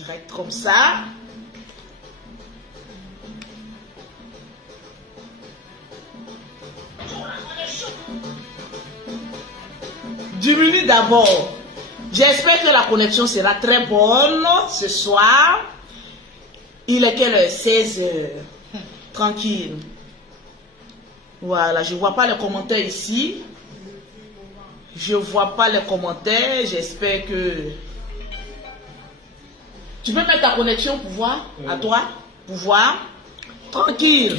Direct comme ça. Diminue d'abord. J'espère que la connexion sera très bonne ce soir. Il est quelle heure? 16 heures. Tranquille. Voilà, je ne vois pas les commentaires ici. Je ne vois pas les commentaires. J'espère que... Tu peux mettre ta connexion pour voir? À toi? Pour voir? Tranquille.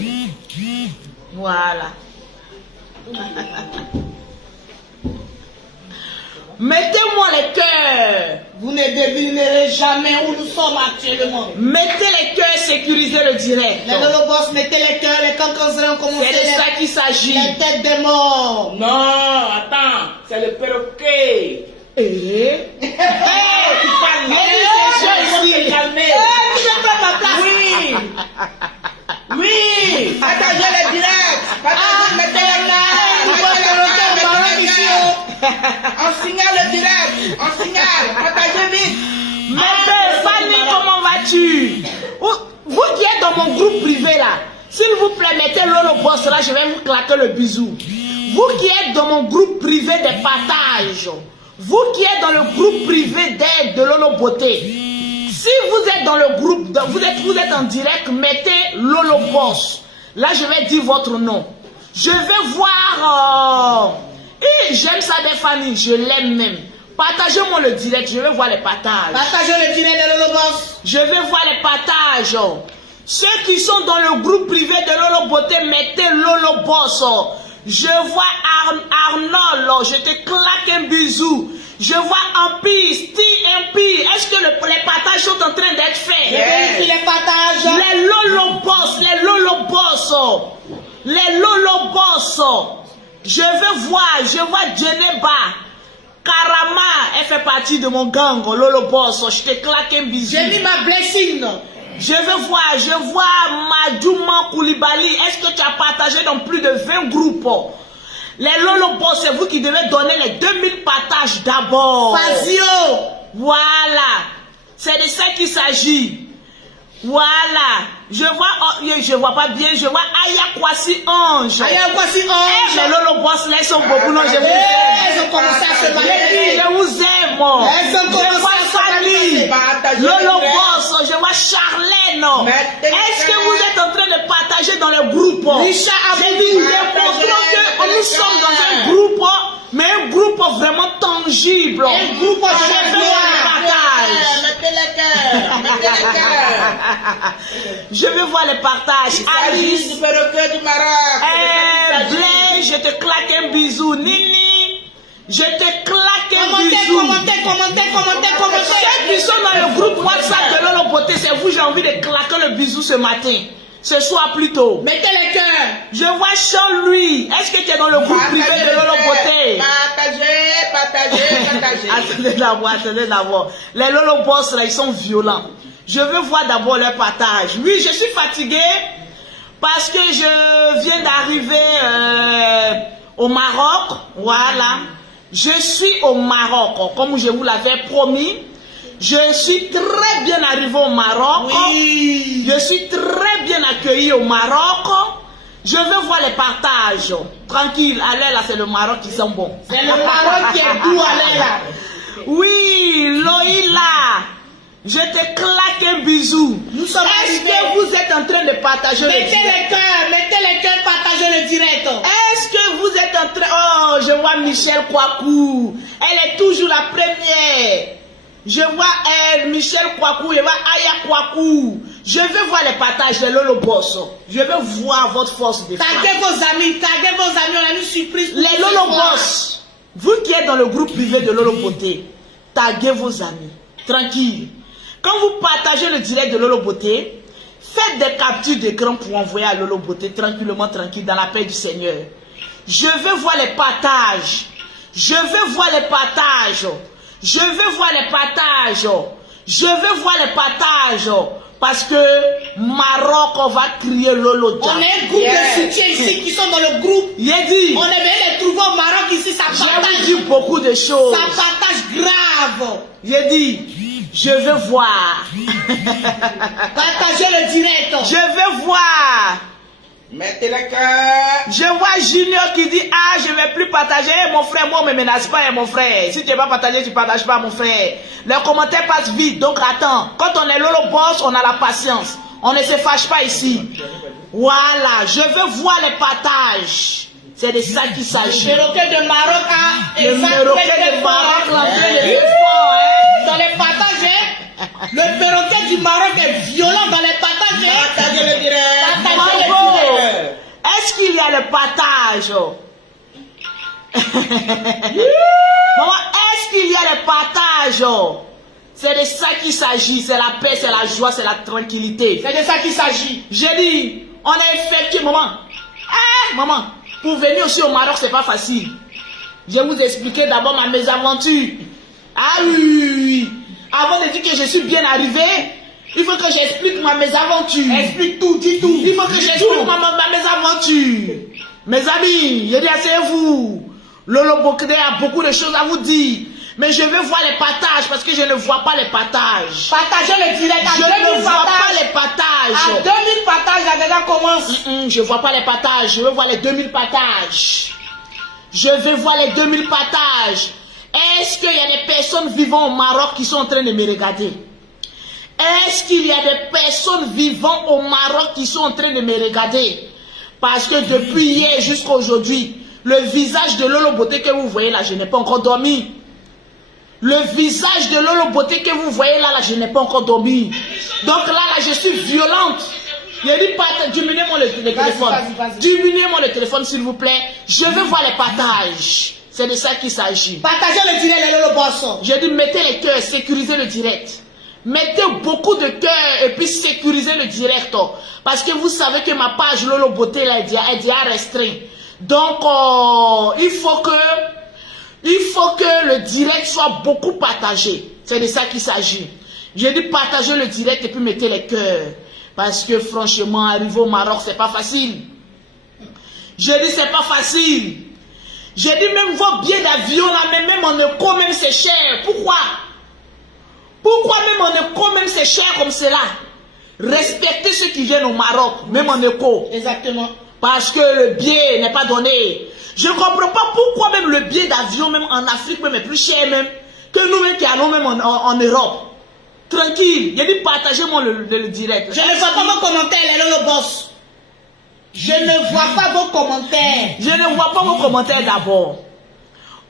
Voilà. Mettez-moi les cœurs. Vous ne devinerez jamais où nous sommes actuellement. Mettez les cœurs, sécurisez le direct. Les lolobos, mettez les cœurs, les cancans ont commencé. C'est de ça qu'il s'agit. Les têtes des morts. Non, attends, c'est le perroquet. Tu parles ici. Tu veux prendre ma place? Oui. Oui. Partagez le direct. Partagez, mettez les cœurs. On signale le direct. On signale. Partagez vite. Mais Fanny, comment vas-tu? Vous qui êtes dans mon groupe privé là, s'il vous plaît, mettez Lolo Boss là, je vais vous claquer le bisou. Vous qui êtes dans mon groupe privé des partages, vous qui êtes dans le groupe privé d'aide de Lolo Beauté, si vous êtes dans le groupe, vous êtes en direct, mettez Lolo Boss. Là, je vais dire votre nom. Je vais voir... j'aime ça des Fanny, je l'aime même. Partagez-moi le direct, je vais voir les partages. Partagez le direct de Lolo Boss. Je vais voir les partages. Ceux qui sont dans le groupe privé de Lolo Beauté, mettez Lolo Boss. Je vois Arnold, je te claque un bisou. Je vois Empire, Steve Empire. Est-ce que les partages sont en train d'être faits? Vérifie les partages. Les Lolo Boss, les Lolo Boss. Les Lolo Boss. Je vais voir, je vois Geneba. Karama, elle fait partie de mon gang, Lolo Boss. Je te claque un bisou. J'ai mis ma blessing. Je vois Madjouma Koulibaly. Est-ce que tu as partagé dans plus de 20 groupes? Les Lolo Boss, c'est vous qui devez donner les 2000 partages d'abord. Fazio. Voilà. C'est de ça qu'il s'agit. Voilà. Je vois pas bien. Je vois Ayakwasi Ange. Ayakwasi Ange. Les Lolo Boss, là, ils sont beaucoup. Non, je vous aime. Elles ont commencé à se marier. Je vous aime. Je vois Fanny. Lolo Boss. Je vois Charlène. Est-ce que vous êtes en train de partager dans le groupe? Richard J'ai Aboudi. dit, démontrons que nous sommes dans un groupe, mais un groupe vraiment tangible. Un groupe Je veux voir les partages. Mettez les cœurs. Mettez les cœurs. Je veux voir les partages. Alice. Du perroquet du Maroc. Blaise, je te claque un bisou. Nini, je te claque un bisou. Commentez. Ceux qui sont dans le groupe WhatsApp de Lolo Beauté, c'est vous, j'ai envie de claquer le bisou ce matin. Ce soir plutôt. Mettez les cœurs. Je vois Jean-Louis. Est-ce que tu es dans le groupe privé de Lolo Beauté? Partagez. Attendez d'abord. Les Lolo Boss là, ils sont violents. Je veux voir d'abord leur partage. Oui, je suis fatigué parce que je viens d'arriver au Maroc. Voilà. Je suis au Maroc, comme je vous l'avais promis. Je suis très bien arrivé au Maroc. Oui. Je suis très bien accueilli au Maroc. Je veux voir les partages. Tranquille, allez là, c'est le Maroc qui sent bon. C'est le Maroc qui est doux, allez là. Oui, Loïla, je te claque un bisou. Nous sommes Est-ce arrivés. que vous êtes en train de partager le Mettez direct? les cœurs, partagez le direct. Est-ce que vous êtes en train... Oh, je vois Michel Kouakou. Elle est toujours la première. Je vois elle, Michel Kouakou, je vois Aya Kouakou. Je veux voir les partages de Lolo Boss. Je veux voir votre force de frappe. Taguez vos amis, on a une surprise. Les Lolo Boss, vous qui êtes dans le groupe privé de Lolo Beauté, taguez vos amis. Tranquille. Quand vous partagez le direct de Lolo Beauté, faites des captures d'écran pour envoyer à Lolo Beauté tranquillement, tranquille, dans la paix du Seigneur. Je veux voir les partages. Je veux voir les partages. Je veux voir les partages. Je veux voir les partages. Parce que Maroc va crier Lolo Dia. On est un groupe de soutien ici qui sont dans le groupe. J'ai dit. On est bien les trouver au Maroc ici, ça Je partage. vous dis beaucoup de choses. Ça partage grave. J'ai dit, je veux voir. Partagez le direct. Je veux voir. Mettez le cœur. Je vois Junior qui dit, ah, je ne vais plus partager. Mon frère, moi, ne me menace pas, mon frère. Si tu ne veux pas partager, tu ne partages pas, mon frère. Les commentaires passent vite, donc attends. Quand on est Lolo Boss, on a la patience. On ne se fâche pas ici. Voilà, je veux voir les partages. C'est de ça qu'il s'agit. Le perroquet de Maroc a Le perroquet de Maroc l'entrée de fort, hein. dans les partages. Hein. Le perroquet du Maroc est violent dans les partages. Hein. Partagez le direct. Partagez le Bravo. direct. Est-ce qu'il y a le partage? Maman, est-ce qu'il y a le partage? C'est de ça qu'il s'agit. C'est la paix, c'est la joie, c'est la tranquillité. C'est de ça qu'il s'agit. J'ai dit, on a effectué, maman. Eh, maman, pour venir aussi au Maroc, c'est pas facile. Je vais vous expliquer d'abord ma mésaventure. Ah oui, oui, oui. Avant de dire que je suis bien arrivé, il faut que j'explique ma mésaventure. Explique tout, dis tout. Il faut que j'explique ma mésaventure. Mes amis, je dis asseyez-vous. Lolo Bokede a beaucoup de choses à vous dire. Mais je veux voir les partages parce que je ne vois pas les partages. Partagez le direct à Je 2000 ne vois pas partages. les partages. À 2000 partages, la déjà commence. Je ne vois pas les partages. Je veux voir les 2000 partages. Je veux voir les 2000 partages. Est-ce qu'il y a des personnes vivant au Maroc qui sont en train de me regarder? Est-ce qu'il y a des personnes vivant au Maroc qui sont en train de me regarder? Parce que depuis hier jusqu'à aujourd'hui, le visage de Lolo Beauté que vous voyez là, je n'ai pas encore dormi. Le visage de Lolo Beauté que vous voyez là, je n'ai pas encore dormi. Donc là, je suis violente. Il a dit, diminuez-moi le téléphone. Vas-y. Diminuez-moi le téléphone, s'il vous plaît. Je veux voir les partages. C'est de ça qu'il s'agit. Partagez le direct, les Lolo Boss. Je dis, mettez les cœurs, sécurisez le direct. Mettez beaucoup de cœurs et puis sécurisez le direct. Parce que vous savez que ma page Lolo Beauté là, est déjà restreinte. Donc, il faut que le direct soit beaucoup partagé. C'est de ça qu'il s'agit. Je dis, partagez le direct et puis mettez les cœurs. Parce que franchement, arriver au Maroc, c'est pas facile. Je dis, c'est pas facile. Je dis, même vos billets d'avion là, même en éco, même c'est cher. Pourquoi? Pourquoi même en éco, même c'est cher comme cela? Respectez ceux qui viennent au Maroc, même en éco. Exactement. Parce que le billet n'est pas donné. Je ne comprends pas pourquoi même le billet d'avion, même en Afrique, même est plus cher même que nous-mêmes qui allons même en Europe. Tranquille. J'ai dit partagez-moi le direct. Je ne vois pas vos commentaires, les Lolo Boss. Je ne vois pas vos commentaires. Je ne vois pas vos commentaires d'abord.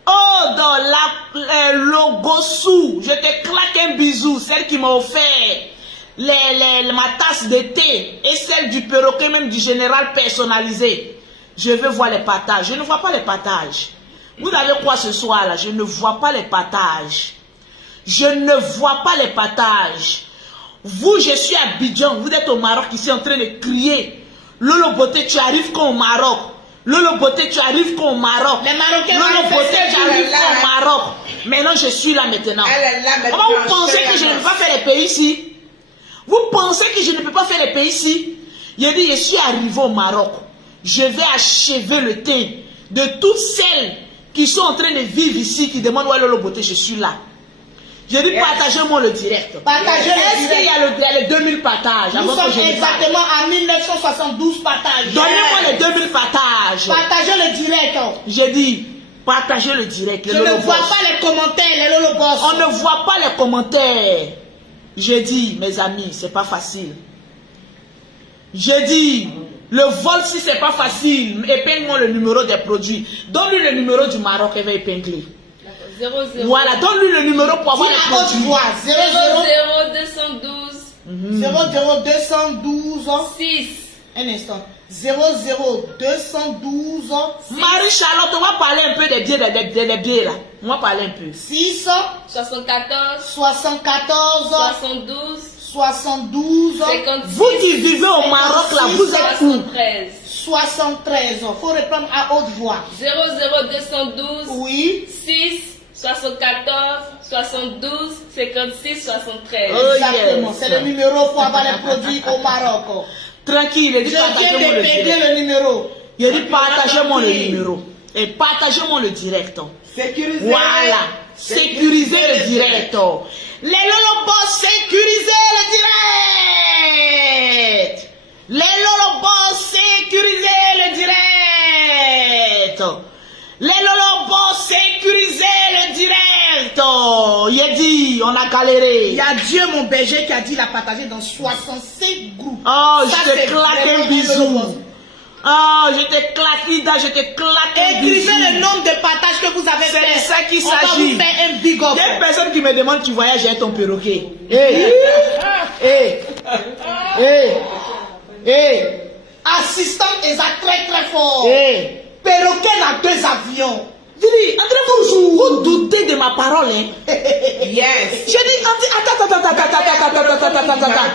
Oh, dans la logo sous, je te claque un bisou, celle qui m'a offert ma tasse de thé et celle du perroquet, même du général personnalisé. Je veux voir les partages. Je ne vois pas les partages. Vous avez quoi ce soir là? Je ne vois pas les partages. Je ne vois pas les partages. Vous, je suis à Abidjan. Vous êtes au Maroc ici en train de crier. Lolo Beauté, tu arrives quand au Maroc? Lolo Beauté, tu arrives quand au Maroc? Les Marocains Lolo Beauté, tu arrives quand au là. Maroc? Maintenant, je suis là maintenant. Elle est là maintenant. Comment vous pensez que je ne peux pas faire les pays ici? Vous pensez que je ne peux pas faire les pays ici? Il dit, je suis arrivé au Maroc. Je vais achever le teint de toutes celles qui sont en train de vivre ici, qui demandent où est Lolo Beauté, je suis là. Je dis, partagez-moi le direct. Partagez le Est-ce qu'il y direct. a les 2000 partages? Nous avant que sommes je ne parle? exactement à 1972 partages. Donnez-moi les 2000 partages. Partagez le direct. J'ai dit, partagez le direct. Je ne vois pas les commentaires, les Lolo Boss. On ne voit pas les commentaires. J'ai dit, mes amis, c'est pas facile. J'ai dit, le vol, si c'est pas facile, épingle-moi le numéro des produits. Donne-lui le numéro du Maroc, elle va épingler. 00. Voilà, donne-lui le numéro pour avoir Dis les à haute produits. voix. 00 212 212 6. Un instant. 00212 Marie-Charlotte, on va parler un peu des billets là. On va parler un peu. 6 74 74 72 72 56. Vous qui vivez au Maroc là, vous êtes où? 73 73. Faut répondre à haute voix. 00212 Oui. 6 74 72 56 73. Oh, Exactement. yes. C'est le numéro pour avoir les produits au Maroc. Tranquille, il dit Je viens partagez-moi de le payer direct. le numéro. Il dit partagez-moi le numéro. Et partagez-moi le direct. Sécurisez. Voilà. Sécurisez le direct. Les Lolo Boss, sécurisez le direct. on a galéré. Il y a Dieu, mon berger, qui a dit la partager dans 65 groupes. Oh, Ça, je te c'est claque un vraiment bisou. Oh, je te claque, Ida, je te claque un bisou. Écrivez le nombre de partages que vous avez fait. C'est de ça qu'il On va s'agit. vous faire un big up. Il y a une personne qui me demande tu voyages avec ton perroquet. Hey, hey, hey, hey, Assistante Esa très très fort. hey. Perroquet a 2 avions. Dis, André, vous doutez de ma parole, hein? Yes. J'ai dit, attends.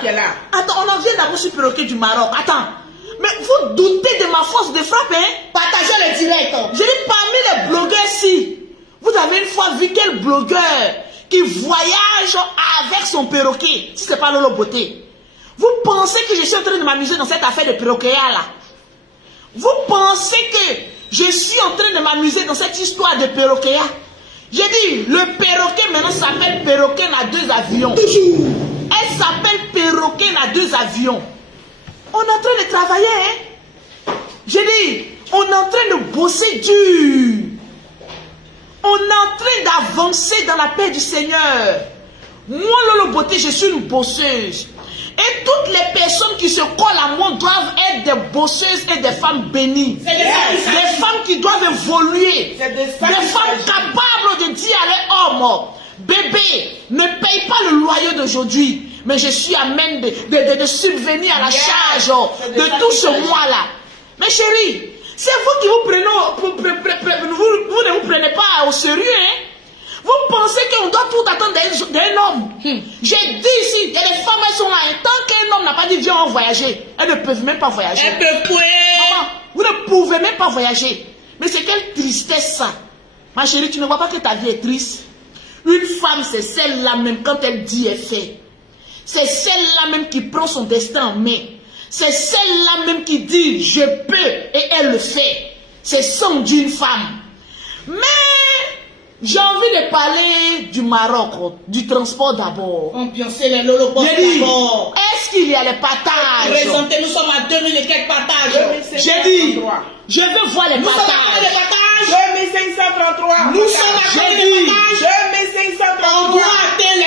Là. Attends, on en vient d'avoir sur le perroquet du Maroc. Attends. Mais vous doutez de ma force de frappe, hein? Partagez le direct. J'ai dit, parmi les blogueurs-ci, vous avez une fois vu quel blogueur qui voyage avec son perroquet, si c'est pas Lolo Beauté. Vous pensez que je suis en train de m'amuser dans cette affaire de perroquet-là? Vous pensez que je suis en train de m'amuser dans cette histoire de perroquet? J'ai dit, le perroquet maintenant s'appelle perroquet à 2 avions. Elle s'appelle perroquet à 2 avions. On est en train de travailler, hein? J'ai dit, on est en train de bosser dur. On est en train d'avancer dans la paix du Seigneur. Moi, Lolo Beauté, je suis une bosseuse. Et toutes les personnes qui se collent à moi doivent être des bosseuses et des femmes bénies. Des femmes qui doivent évoluer. Des femmes capables de dire à leur homme, bébé, ne paye pas le loyer d'aujourd'hui. Mais je suis amène de subvenir à la charge de tout ce mois-là. Mais chérie, c'est vous qui vous prenez, vous ne vous prenez pas au sérieux, hein? Vous pensez qu'on doit tout attendre d'un homme? J'ai dit ici, il y a des femmes, elles sont là. Tant qu'un homme n'a pas dit viens on voyager, elles ne peuvent même pas voyager. Elles peuvent pouvoir. Maman, vous ne pouvez même pas voyager. Mais c'est quelle tristesse ça. Ma chérie, tu ne vois pas que ta vie est triste? Une femme, c'est celle-là même, quand elle dit, elle fait. C'est celle-là même qui prend son destin en main. C'est celle-là même qui dit je peux et elle le fait. C'est son d'une femme. Mais j'ai envie de parler du Maroc, du transport d'abord. Ambiancer les Lolo Boss d'abord. Est-ce qu'il y a les partages? Présentez, nous sommes à 2000 et quelques partages. J'ai dit, je veux voir les Nous sommes à combien de partages. partages? 2533. Nous sommes à J'ai combien dit, de partages? On doit 2533. atteindre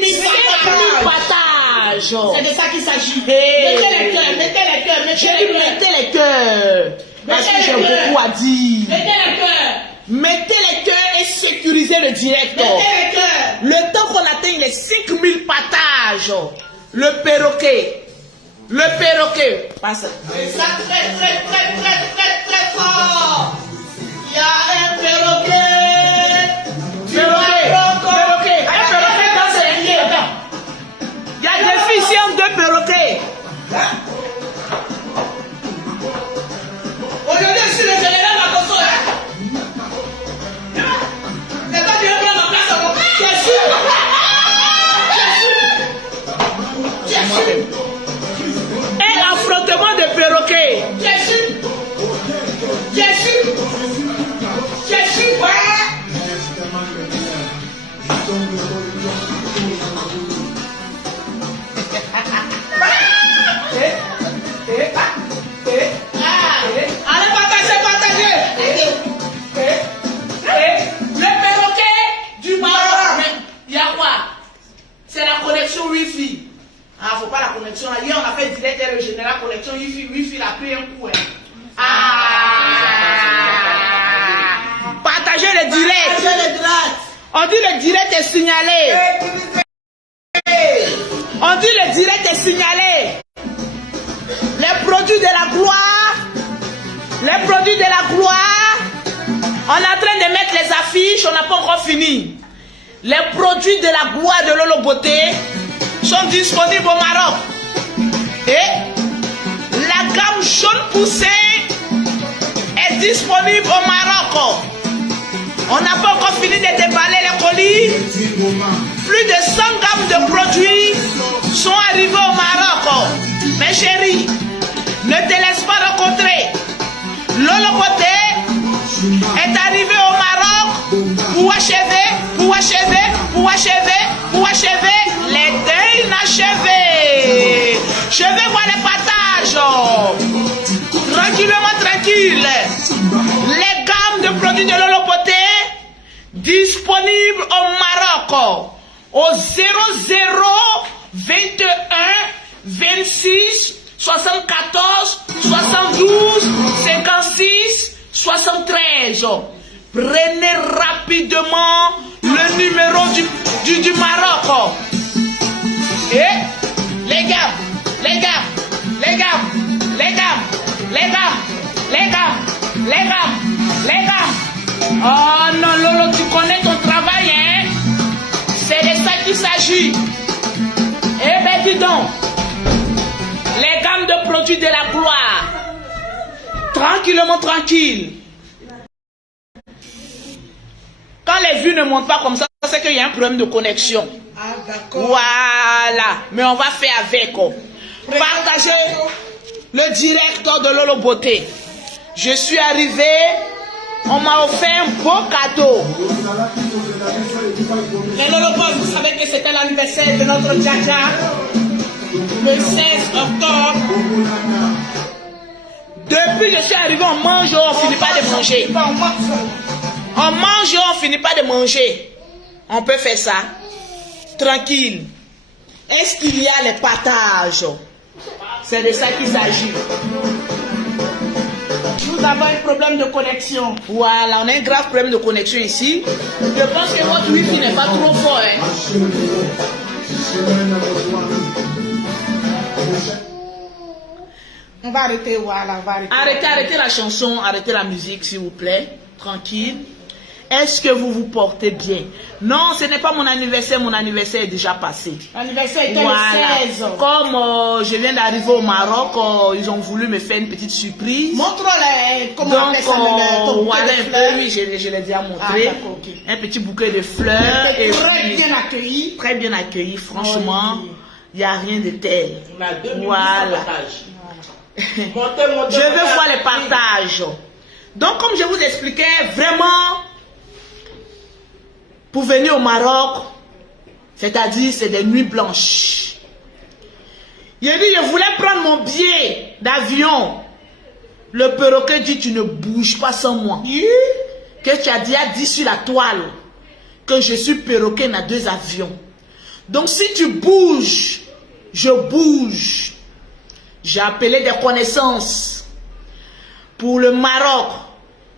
les 5000 partages. C'est de ça qu'il s'agit. Hey. Mettez les cœurs, mettez les cœurs, J'ai mettez dit, les cœurs. mettez les cœurs. Parce que j'ai beaucoup à dire. Mettez les cœurs. Mettez les cœurs et sécurisez le direct. Mettez les cœurs. Le temps qu'on atteigne les 5000 partages, le perroquet. Le perroquet. Passe. C'est ça très très très très très très fort. Il y a un perroquet. Perroquet. Un perroquet dans ses pieds. Il y a des filles ici en 2 perroquets. Aujourd'hui, je suis le général Makoso. C'est toi qui veux prendre ma place avant. Un affrontement de perroquets. Jésus. Allez, partagez. Le perroquet du Maroc. Il y a quoi? C'est la connexion Wi-Fi. Ah, faut pas la connexion là. Hier, on a fait direct et le général connexion Wi-Fi, a pris un coup. Hein. Partagez le direct. Partagez le direct. On dit le direct est signalé. On dit le direct est signalé. Les produits de la gloire. Les produits de la gloire. On est en train de mettre les affiches. On n'a pas encore fini. Les produits de la gloire de Lolo Beauté sont disponibles au Maroc. Et la gamme jaune poussée est disponible au Maroc. On n'a pas encore fini de déballer les colis. Plus de 100 gammes de produits sont arrivés au Maroc. Mes chéris, ne te laisse pas rencontrer. Lolo Beauté est arrivé au Maroc pour achever les deuils inachevés. Je vais voir les partages. Tranquillement, tranquille. Les gammes de produits de Lolo Beauté disponibles au Maroc. au 00 21 26 74 72 56 73. Prenez rapidement le numéro du Maroc. Et les gars, les gars, les gars, les gars, les gars, les gars, les gars, les gars. Oh non, Lolo, tu connais ton travail, hein? C'est de ça qu'il s'agit. Eh ben, dis donc. Les gammes de produits de la gloire. Tranquillement, tranquille. Quand les vues ne montent pas comme ça, c'est qu'il y a un problème de connexion. Ah, d'accord. Voilà. Mais on va faire avec. Partagez le direct de Lolo Beauté. Je suis arrivé. On m'a offert un beau cadeau. Les Lolo Boss, vous savez que c'était l'anniversaire de notre Djaja. Le 16 octobre. Depuis que je suis arrivé, on mange, on finit pas de manger. On mange, on finit pas de manger. On peut faire ça. Tranquille. Est-ce qu'il y a les partages? C'est de ça qu'il s'agit. Nous avons un problème de connexion. Voilà, on a un grave problème de connexion ici. Je pense que votre wifi n'est pas trop fort. Hein? On va arrêter, voilà, on va arrêter. Arrêtez la chanson, arrêtez la musique, s'il vous plaît. Tranquille. Est-ce que vous vous portez bien? Non, ce n'est pas mon anniversaire est déjà passé. L'anniversaire était Voilà. le 16. Comme je viens d'arriver au Maroc, ils ont voulu me faire une petite surprise. Montre-les comment on Donc, appelle ça, ton bouquet voilà de un fleurs. peu, oui, je l'ai déjà montré. Ah, d'accord, ok. Un petit bouquet de fleurs. Très Et puis, bien accueilli. très bien accueilli, franchement. Oui. Il n'y a rien de tel. On a 2 minutes Voilà. de partage. Montez, Je veux voir les partages. Donc, comme je vous expliquais, vraiment, pour venir au Maroc, c'est-à-dire, c'est des nuits blanches. Il a dit, je voulais prendre mon billet d'avion. Le perroquet dit, tu ne bouges pas sans moi. Que tu as déjà dit sur la toile que je suis perroquet dans 2 avions. Donc, si tu bouges, je bouge. J'ai appelé des connaissances pour le Maroc.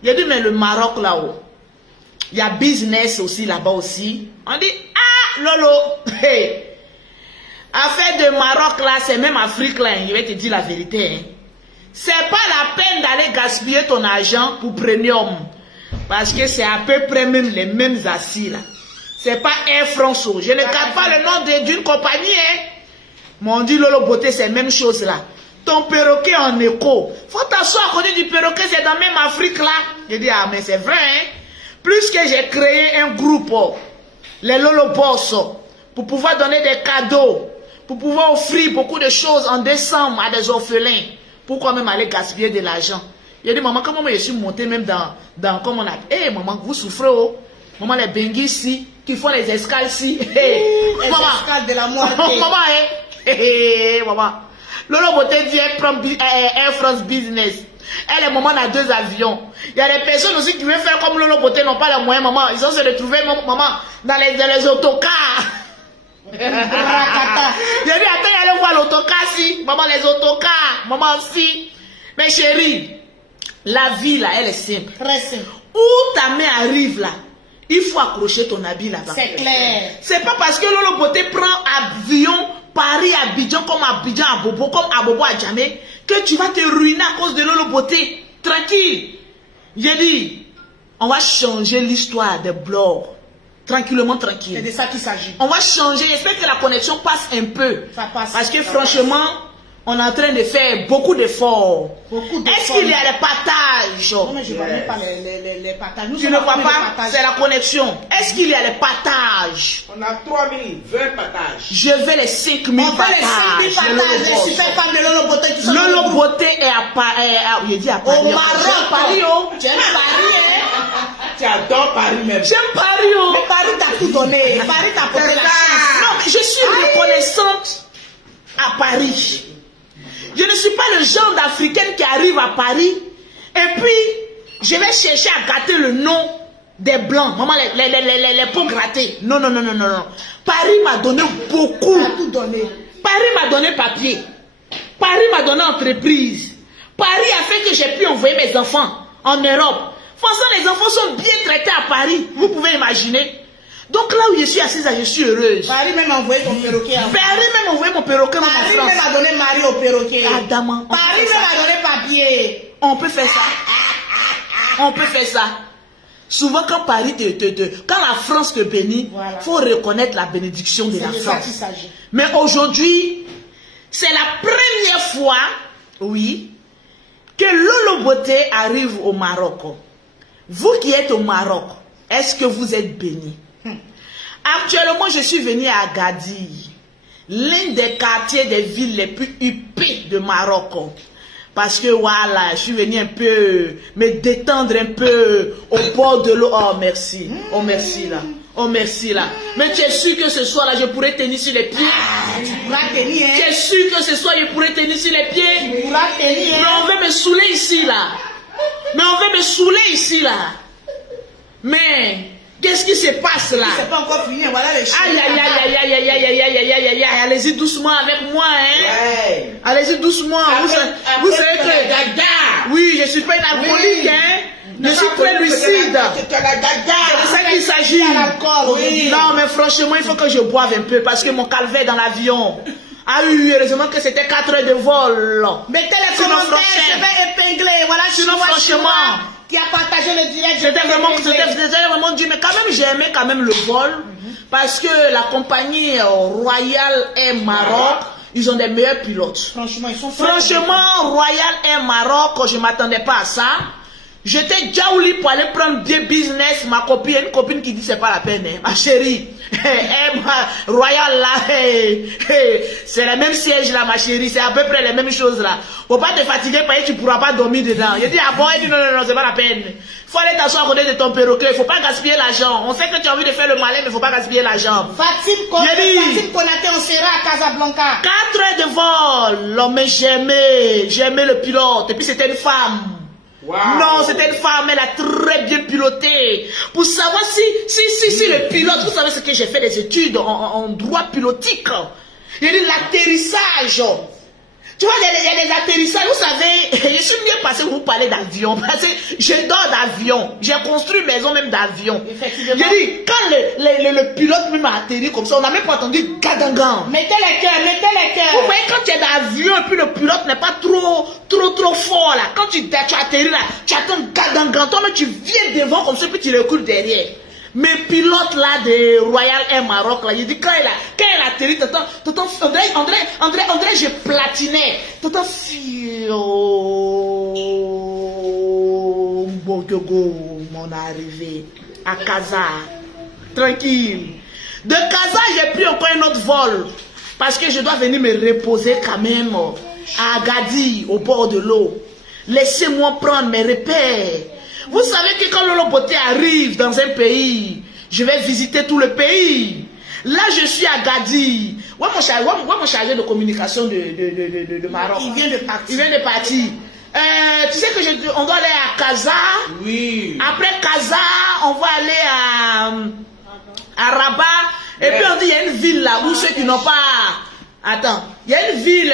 Il a dit, mais le Maroc là-haut, il y a business aussi là-bas aussi. On dit, ah, Lolo, hey. Affaire de Maroc là, c'est même Afrique là, je vais te dire la vérité. Hein. C'est pas la peine d'aller gaspiller ton argent pour premium. Parce que c'est à peu près même les mêmes assis là. C'est pas Air France. Je ne garde pas le nom d'une compagnie. Hein. Mais on dit Lolo Beauté, c'est la même chose là. Ton perroquet en écho. Faut t'asseoir à côté du perroquet, c'est dans la même Afrique là. Je dis, ah mais c'est vrai. Hein. Plus que j'ai créé un groupe, les Lolo Boss, pour pouvoir donner des cadeaux, pour pouvoir offrir beaucoup de choses en décembre à des orphelins, pourquoi même aller gaspiller de l'argent? Il a dit, maman, comment je suis monté même dans comme on a... Hé, maman, vous souffrez, oh. Maman, les benguis ici, qui font les escales ici. Hey, Les maman. escales de la moitié. Maman, hey, maman. Lolo Beauté vient prendre Air France Business. Elle est maman dans 2 avions. Il y a des personnes aussi qui veulent faire comme Lolo Beauté, n'ont pas les moyens, maman. Ils ont se retrouver, maman, dans les autocars. Il a dit, attends, il allait voir l'autocar si. Maman, les autocars. Maman aussi. Mais chérie, la vie là, elle est simple. Très simple. Où ta main arrive là, il faut accrocher ton habit là-bas. C'est clair. C'est pas parce que Lolo Beauté prend avion Paris, Abidjan, comme Abidjan à Bobo, comme à Bobo à Djamé, que tu vas te ruiner à cause de Lolo Beauté. Tranquille. J'ai dit, on va changer l'histoire des blogs. Tranquillement, tranquille. C'est de ça qu'il s'agit. On va changer. J'espère que la connexion passe un peu. Ça passe. Parce que Ça franchement, on est en train de faire beaucoup d'efforts. Beaucoup Est-ce d'efforts. qu'il y a des partages? Non, mais je ne vois même pas les partages. Nous Tu sommes ne en vois train de pas? partager. C'est la connexion. Est-ce qu'il y a les partages? On a 3 minutes, 20 partages. Je veux les 5000 On fait partages. les 5 000 partages. Les super fans de Lolo Beauté qui sont dans le Lolo groupe. Beauté est à Paris. Il dit à Paris. Au Maroc. J'aime Paris, oh. Tu aimes Paris, hein? Tu adores Paris même. J'aime Paris, oh. Mais Paris t'a tout donné. Paris t'a porté la chance. Non, mais je suis reconnaissante à Paris. Je ne suis pas le genre d'Africaine qui arrive à Paris et puis je vais chercher à gâter le nom des blancs, maman, les peaux grattées. Non, non, non, non, non, non. Paris m'a donné beaucoup. On a tout donné. Paris m'a donné papier. Paris m'a donné entreprise. Paris a fait que j'ai pu envoyer mes enfants en Europe. Franchement, les enfants sont bien traités à Paris. Vous pouvez imaginer. Donc là où je suis assise, je suis heureuse. Paris même a envoyé ton perroquet. Paris même a envoyé mon perroquet en France. Paris même a donné Marie au perroquet. Adama, Paris même a donné papier. on peut faire ça. On peut faire ça. Souvent quand Paris quand la France te bénit, Voilà. faut reconnaître la bénédiction de la C'est de ça France. qu'il s'agit. Mais aujourd'hui, c'est la première fois, oui, que Lolo Beauté arrive au Maroc. Vous qui êtes au Maroc, est-ce que vous êtes bénis? Actuellement, je suis venu à Agadir, l'un des quartiers des villes les plus huppées de Maroc. Parce que voilà, je suis venu un peu me détendre un peu au bord de l'eau. Oh merci, oh merci là, oh merci là. Mais tu es sûr que ce soir là, je pourrais tenir sur les pieds? Tu pourras tenir, hein. Tu es sûr que ce soir, je pourrais tenir sur les pieds? Tu pourras tenir, Mais hein. on veut me saouler ici là. Mais on veut me saouler ici là. Mais qu'est-ce qui se passe là? C'est pas encore fini, voilà les chiens. Aïe aïe aïe aïe aïe aïe aïe aïe aïe aïe aïe aïe, allez-y doucement avec moi, hein. Ouais. Allez-y doucement. Vous savez que oui, je suis pas une alcoolique, hein. Je suis très lucide. Tu as la dada. C'est de ça qu'il s'agit. Oui. Non, mais franchement, il faut que je boive un peu parce que mon calvaire dans l'avion. Ah oui, heureusement que c'était 4 heures de vol. Mettez les Sinon, commentaires, franchement, je vais épingler. Voilà, Sinon, franchement, qui a partagé le direct. c'était vraiment dur, mais quand même, j'ai aimé quand même le vol parce que la compagnie Royal Air Maroc, ils ont des meilleurs pilotes. Franchement, ils sont Franchement, Royal Air Maroc, je ne m'attendais pas à ça. J'étais Djaouli pour aller prendre bien business. Ma copine, une copine qui dit c'est pas la peine, hein. Ma chérie. Royal là, c'est le même siège là, ma chérie. C'est à peu près les mêmes choses là. Faut pas te fatiguer parce que tu pourras pas dormir dedans. Je dis ah bon, il dit non, non, non, c'est pas la peine. Faut aller t'asseoir à côté de ton perroquet. Faut pas gaspiller l'argent. On sait que tu as envie de faire le malin, mais faut pas gaspiller l'argent. Fatim Konaté, on sera à Casablanca. 4 heures de vol. Non, mais j'aimais le pilote. Et puis c'était une femme. Wow. Non, c'était une femme, elle a très bien piloté. Pour savoir si le pilote, vous savez ce que j'ai fait des études en droit pilotique. Il y a l'atterrissage. Tu vois, il y a des atterrissages, vous savez, je suis mieux passé pour vous parler d'avion, parce que j'adore d'avion. J'ai construit une maison même d'avion. Effectivement. J'ai dit, quand le pilote même a atterri comme ça, on n'a même pas entendu gadangan. Mettez les cœurs, mettez les Vous cœurs. voyez, quand tu es dans l'avion et puis le pilote n'est pas trop fort là, quand tu atterris là, tu attends gadangan, toi mais tu viens devant comme ça puis tu recules derrière. Mes pilotes là de Royal Air Maroc là, il dit quand il atterrit, t'entends, André, je platinais. T'entends, mon arrivée à Casa, tranquille. De Casa, j'ai pris encore un autre vol parce que je dois venir me reposer quand même à Agadir, au bord de l'eau. Laissez-moi prendre mes repères. Vous savez que quand Lolo Beauté arrive dans un pays, je vais visiter tout le pays. Là, je suis à Agadir. Ouais, mon chargé de communication de Maroc. Il vient de partir. Il vient de partir. Tu sais que on doit aller à Casa. Oui. Après Casa, on va aller à Rabat. Et puis on dit, il y a une ville là où ceux qui n'ont pas... Attends, il y a une ville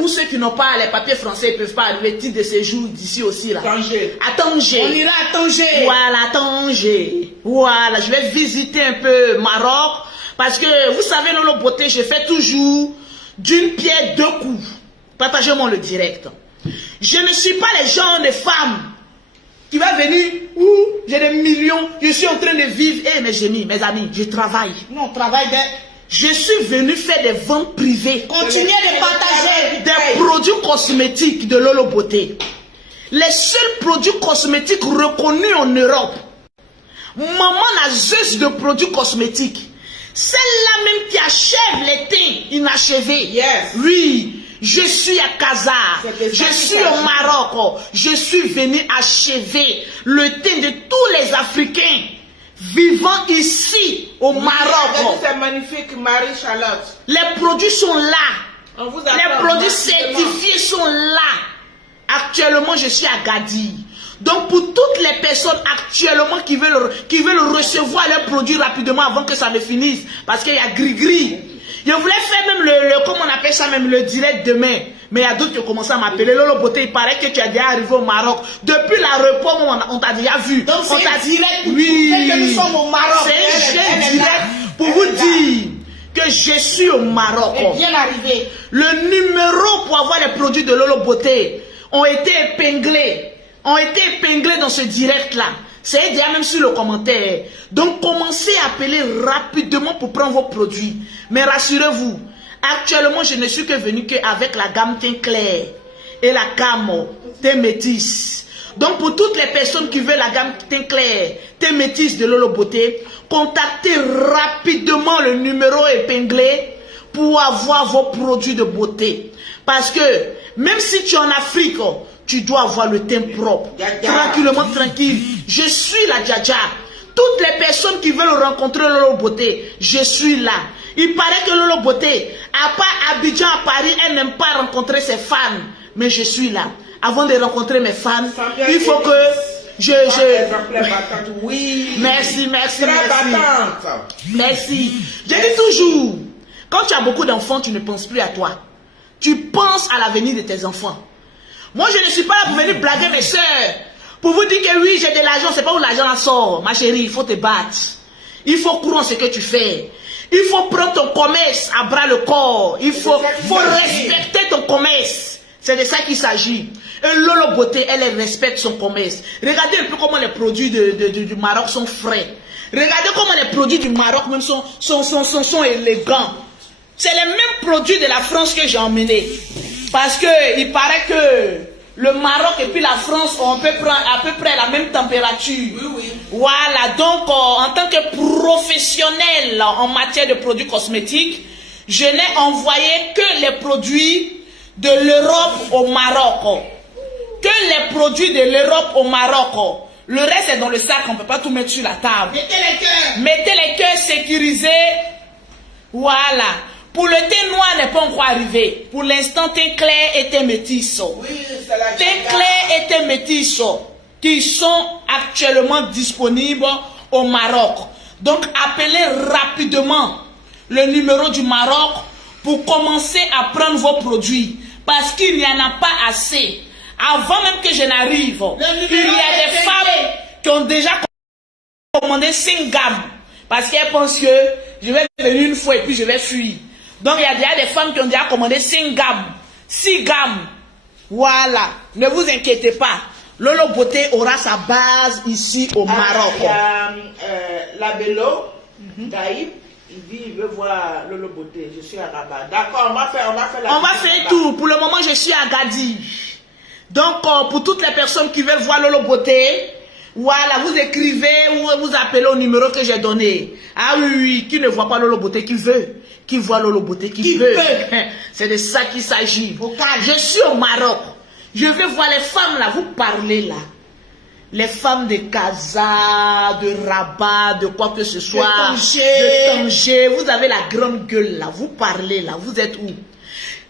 où ceux qui n'ont pas les papiers français ne peuvent pas arriver, titre de séjour d'ici aussi là. Tanger. À Tanger. On ira à Tanger. Voilà, Tanger. Voilà, je vais visiter un peu Maroc. Parce que vous savez, Lolo Beauté, je fais toujours d'une pierre deux coups. Partagez-moi le direct. Je ne suis pas les gens de femmes qui va venir où j'ai des millions, je suis en train de vivre. Eh, mes amis, je travaille. Non, travail de... Je suis venu faire des ventes privées. Continuez de partager. Des produits cosmétiques de Lolo Beauté. Les seuls produits cosmétiques reconnus en Europe. Maman n'a juste de produits cosmétiques. Celle-là même qui achève les teints inachevés. Yes. Oui. Je suis à Casa, je suis au Maroc, je suis venu achever le teint de tous les Africains vivant ici au Maroc. C'est magnifique, Marie-Charlotte. Les produits sont là, On vous les produits certifiés sont là. Actuellement, je suis à Agadir. Donc pour toutes les personnes actuellement qui veulent recevoir leurs produits rapidement avant que ça ne finisse, parce qu'il y a gris-gris. Je voulais faire même comment on appelle ça, même le direct demain. Mais il y a d'autres qui ont commencé à m'appeler. Lolo Beauté, il paraît que tu as déjà arrivé au Maroc. Depuis l'aéroport, on t'a déjà vu. Donc c'est un direct pour oui, que nous sommes au Maroc. C'est un direct pour vous dire que je suis au Maroc. Et bien arrivé. Le numéro pour avoir les produits de Lolo Beauté ont été épinglés. Dans ce direct-là. C'est déjà même sur le commentaire. Donc commencez à appeler rapidement pour prendre vos produits. Mais rassurez-vous, actuellement je ne suis que venu qu'avec la gamme teint clair et la gamme teint métis. Donc pour toutes les personnes qui veulent la gamme teint clair, teint métis de Lolo Beauté, contactez rapidement le numéro épinglé pour avoir vos produits de beauté. Parce que même si tu es en Afrique, tu dois avoir le teint propre, tranquillement, tranquille. Je suis la Dja. Toutes les personnes qui veulent rencontrer Lolo Beauté, je suis là. Il paraît que Lolo Beauté, à part Abidjan, à Paris, elle n'aime pas rencontrer ses fans. Mais je suis là. Avant de rencontrer mes fans, il faut que Oui. Merci. Merci. Je Merci. dis toujours, quand tu as beaucoup d'enfants, tu ne penses plus à toi. Tu penses à l'avenir de tes enfants. Moi, je ne suis pas là pour venir blaguer mes soeurs. Pour vous dire que oui, j'ai de l'argent, c'est pas où l'argent sort. Ma chérie, il faut te battre. Il faut croire en ce que tu fais. Il faut prendre ton commerce à bras le corps. Il faut respecter ton commerce. C'est de ça qu'il s'agit. Et Lolo Beauté, elle respecte son commerce. Regardez un peu comment les produits du Maroc sont frais. Regardez comment les produits du Maroc même sont élégants. C'est les mêmes produits de la France que j'ai emmenés. Parce que il paraît que le Maroc et puis la France ont à peu près la même température. Oui. Voilà, donc en tant que professionnel en matière de produits cosmétiques, je n'ai envoyé que les produits de l'Europe au Maroc. Que les produits de l'Europe au Maroc. Le reste est dans le sac, on ne peut pas tout mettre sur la table. Mettez les cœurs. Mettez les cœurs sécurisés. Voilà. Pour le thé noir n'est pas encore arrivé. Pour l'instant, thé clair et thé métis. Oui, c'est la Thé clair et thé métis qui sont actuellement disponibles au Maroc. Donc, appelez rapidement le numéro du Maroc pour commencer à prendre vos produits. Parce qu'il n'y en a pas assez. Avant même que je n'arrive, il y a des femmes qui ont déjà commandé 5 gammes. Parce qu'elles pensent que je vais venir une fois et puis je vais fuir. Donc il y a déjà des femmes qui ont déjà commandé 5 gammes, 6 gammes. Voilà, ne vous inquiétez pas. Lolo Beauté aura sa base ici au Maroc. Il y a Labello, Taïb, il dit il veut voir Lolo Beauté. Je suis à Rabat. D'accord, on va faire un tour. Pour le moment, je suis à Gadi. Donc pour toutes les personnes qui veulent voir Lolo Beauté, voilà, vous écrivez ou vous appelez au numéro que j'ai donné. Ah oui, qui ne voit pas Lolo Beauté, qui veut. Qui voit Lolo Beauté, qui veut. C'est de ça qu'il s'agit. Je suis au Maroc. Je vais voir les femmes là, vous parlez là. Les femmes de Casa, de Rabat, de quoi que ce soit. De Tanger. Vous avez la grande gueule là. Vous parlez là. Vous êtes où?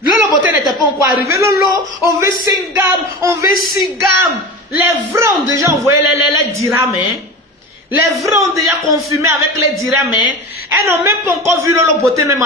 Lolo Beauté n'était pas encore arrivé. Lolo, on veut 5 gammes, on veut 6 gammes. Les vrais ont déjà envoyé les dirhams. Hein? Les vrais ont déjà confirmé avec les dirhams. Hein? Elles n'ont même pas encore vu Lolo Beauté, même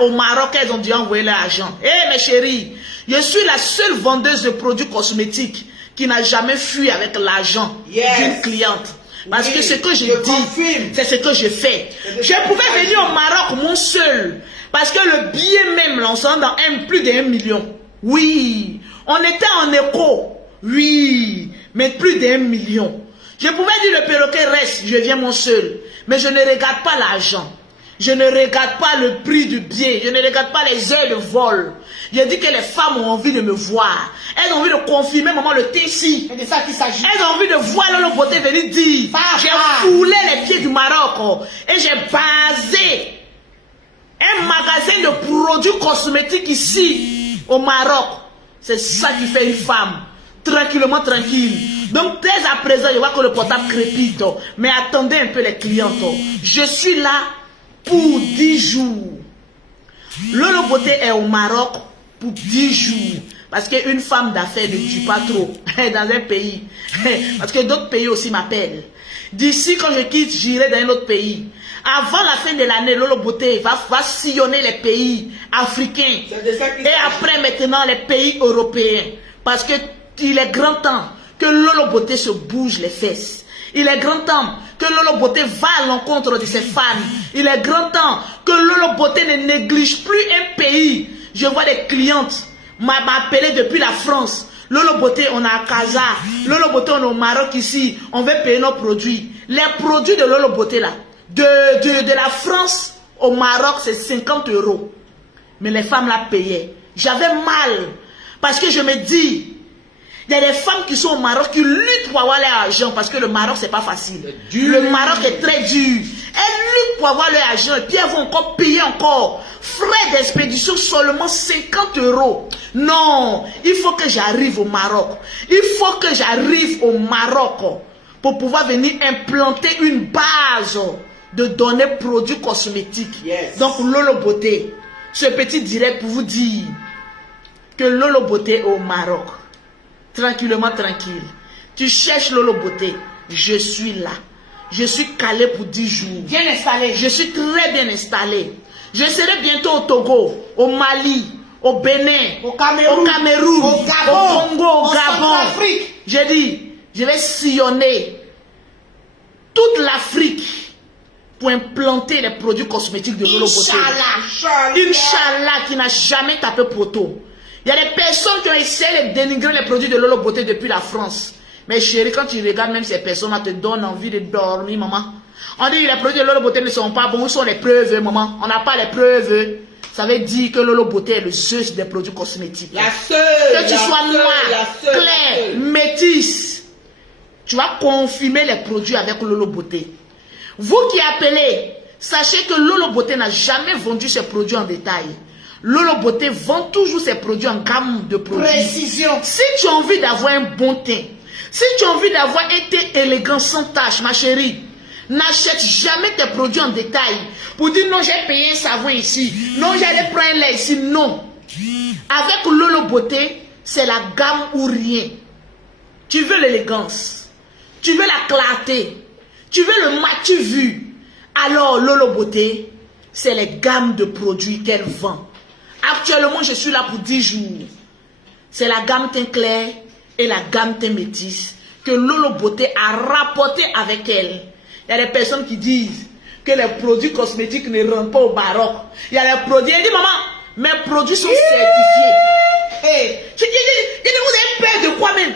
au Maroc, elles ont déjà envoyé l'argent. Eh mes chéris, je suis la seule vendeuse de produits cosmétiques qui n'a jamais fui avec l'argent d'une cliente. Parce que ce que je dis, c'est ce que je fais. Je pouvais venir au Maroc, mon seul. Parce que le billet même, là, on s'en dans plus de 1 million. Oui, on était en écho. Oui, mais plus d'1 million. Je pouvais dire le perroquet reste, je viens mon seul. Mais je ne regarde pas l'argent. Je ne regarde pas le prix du billet. Je ne regarde pas les heures de vol. Je dis que les femmes ont envie de me voir. Elles ont envie de confirmer maman le Tessi. C'est de ça qu'il s'agit. Elles ont envie de voir Lolo Beauté venir dire. J'ai foulé les pieds du Maroc. Et j'ai basé un magasin de produits cosmétiques ici au Maroc. C'est ça qui fait une femme. Tranquillement, tranquille. Donc, dès à présent, je vois que le portable crépite. Mais attendez un peu les clientes. Je suis là pour 10 jours. Lolo Beauté est au Maroc pour 10 jours. Parce qu'une femme d'affaires ne tue pas trop dans un pays. Parce que d'autres pays aussi m'appellent. D'ici, quand je quitte, j'irai dans un autre pays. Avant la fin de l'année, Lolo Beauté va sillonner les pays africains. Et après, maintenant, les pays européens. Parce qu'il est grand temps que Lolo Beauté se bouge les fesses. Il est grand temps que Lolo Beauté va à l'encontre de ses fans. Il est grand temps que Lolo Beauté ne néglige plus un pays. Je vois des clientes m'appeler depuis la France. Lolo Beauté, on a à Casa. Lolo Beauté, on est au Maroc ici. On veut payer nos produits. Les produits de Lolo Beauté là, de la France au Maroc, c'est 50 €. Mais les femmes la payaient. J'avais mal. Parce que je me dis, il y a des femmes qui sont au Maroc qui luttent pour avoir leur argent parce que le Maroc, c'est pas facile. Le Maroc est très dur. Elles luttent pour avoir leur argent et puis elles vont encore payer encore. Frais d'expédition seulement 50 €. Non, il faut que j'arrive au Maroc. Il faut que j'arrive au Maroc pour pouvoir venir implanter une base de données produits cosmétiques. Yes. Donc Lolo Beauté, ce petit direct pour vous dire que Lolo Beauté est au Maroc. Tranquillement, tranquille. Tu cherches Lolo Beauté, je suis là. Je suis calé pour 10 jours. Bien installé. Je suis très bien installé. Je serai bientôt au Togo, au Mali, au Bénin, Au Cameroun, au Cameroun, au Gabon, au Congo, au au Gabon. Centrafrique. J'ai dit, je vais sillonner toute l'Afrique pour implanter les produits cosmétiques de Lolo Beauté. Inch'Allah, qui n'a jamais tapé poteau. Il y a des personnes qui ont essayé de dénigrer les produits de Lolo Beauté depuis la France. Mais chérie, quand tu regardes même ces personnes, ça te donne envie de dormir, maman. On dit que les produits de Lolo Beauté ne sont pas bons. Où sont les preuves, maman? On n'a pas les preuves. Ça veut dire que Lolo Beauté est le Zeus des produits cosmétiques. La seule. Que tu sois noir, clair, métisse, tu vas confirmer les produits avec Lolo Beauté. Vous qui appelez, sachez que Lolo Beauté n'a jamais vendu ses produits en détail. Lolo Beauté vend toujours ses produits en gamme de produits. Précision. Si tu as envie d'avoir un bon teint, si tu as envie d'avoir un teint élégant sans tache, ma chérie, n'achète jamais tes produits en détail pour dire non, j'ai payé un savon ici, non, j'allais prendre un lait ici. Non. Avec Lolo Beauté, c'est la gamme ou rien. Tu veux l'élégance, tu veux la clarté, tu veux le matu vu. Alors Lolo Beauté, c'est les gammes de produits qu'elle vend. Actuellement, je suis là pour 10 jours. C'est la gamme teint clair et la gamme teint métisse que Lolo Beauté a rapporté avec elle. Il y a des personnes qui disent que les produits cosmétiques ne rentrent pas au Maroc. Il y a des produits, elle dit maman, mes produits sont certifiés. Hey, je dis, vous avez peur de quoi même?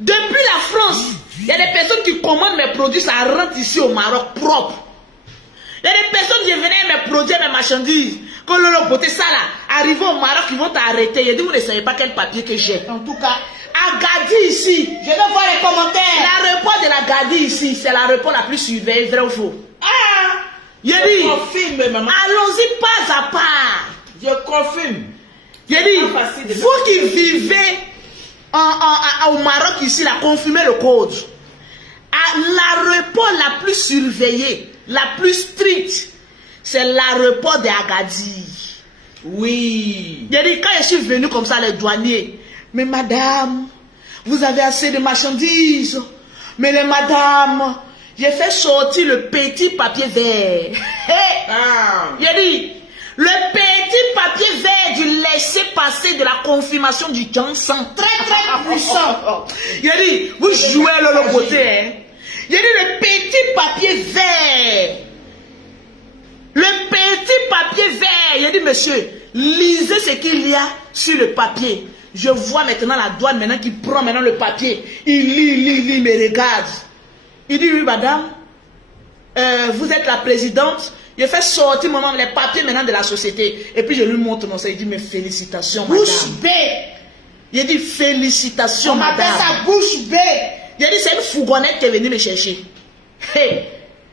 Depuis la France, il y a des personnes qui commandent mes produits, ça rentre ici au Maroc propre. Il y a des personnes qui venaient mes produits, mes marchandises. Quand Lolo Beauté, ça là, arrivé au Maroc, ils vont t'arrêter. Il dit, vous ne savez pas quel papier que j'ai. En tout cas, À Gadi ici, je veux voir les commentaires. l'aéroport de la Gadi ici, c'est l'aéroport la plus surveillée, vrai ou faux? Ah! Il Je dit, confirme, maman. allons-y pas à part. Je confirme. Il dit, pas facile de vous qui vivez au Maroc ici, là, confirmez le code. À l'aéroport la plus surveillée, la plus stricte, c'est l'aéroport de Agadir. Oui. Il dit, quand je suis venu comme ça, les douaniers, mais madame, vous avez assez de marchandises. Mais les madames, j'ai fait sortir le petit papier vert. Ah. Il dit, le petit papier vert du laisser-passer de la confirmation du Johnson. Très très puissant. Il dit, vous jouez Lolo Beauté, hein. Il dit, le petit papier vert. Le petit papier vert. Il dit, monsieur, lisez ce qu'il y a sur le papier. Je vois maintenant la douane maintenant qui prend maintenant le papier. Il lit, me regarde. Il dit, oui, madame, vous êtes la présidente. Je fais sortir maintenant les papiers maintenant de la société. Et puis je lui montre mon ça. Il dit, mais félicitations, madame. Bouche bée. Il dit, félicitations, On appelle madame. ça bouche bée. Il dit, c'est une fourgonnette qui est venue me chercher. Hey,